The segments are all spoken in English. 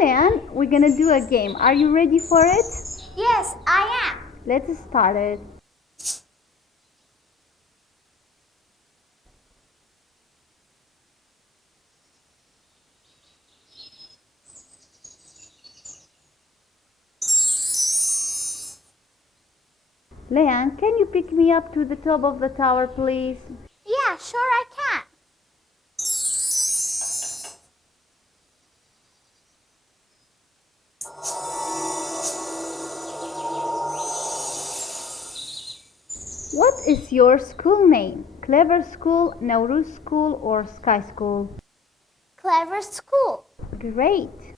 Leanne, we're gonna do a game. Are you ready for it? Yes, I am. Let's start it. Leanne, can you pick me up to the top of the tower, please? Yeah, sure I can. What is your school name? Clever School, Nauruz School, or Sky School? Clever school. Great.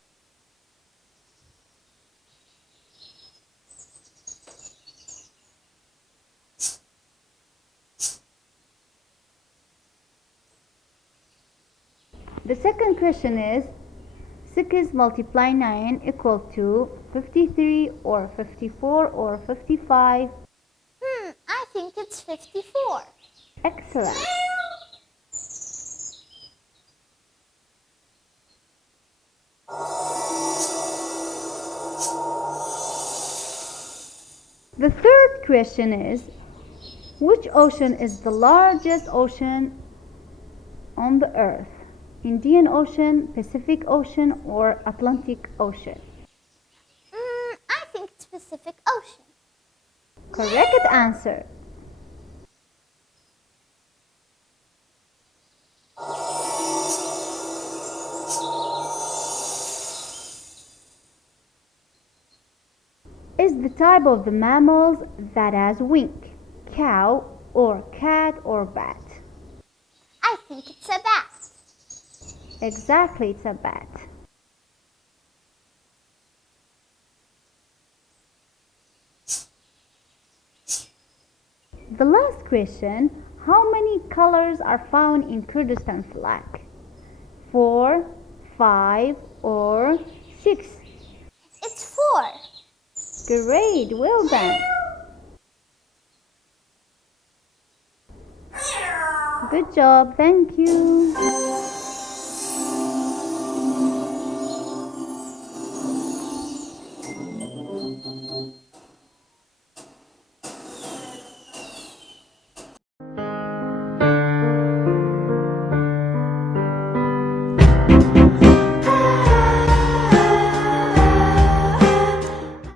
The second question is 6 multiply 9 equal to 53 or 54 or 55. I think it's 54. Excellent. The third question is, which ocean is the largest ocean on the earth? Indian Ocean, Pacific Ocean, or Atlantic Ocean? I think it's Pacific Ocean. Correct answer. Is the type of the mammals that has wing, cow or cat or bat? I think it's a bat. Exactly, it's a bat. The last question, how many colors are found in Kurdistan flag? 4, 5, or 6? It's 4. Great, well done. Good job, thank you.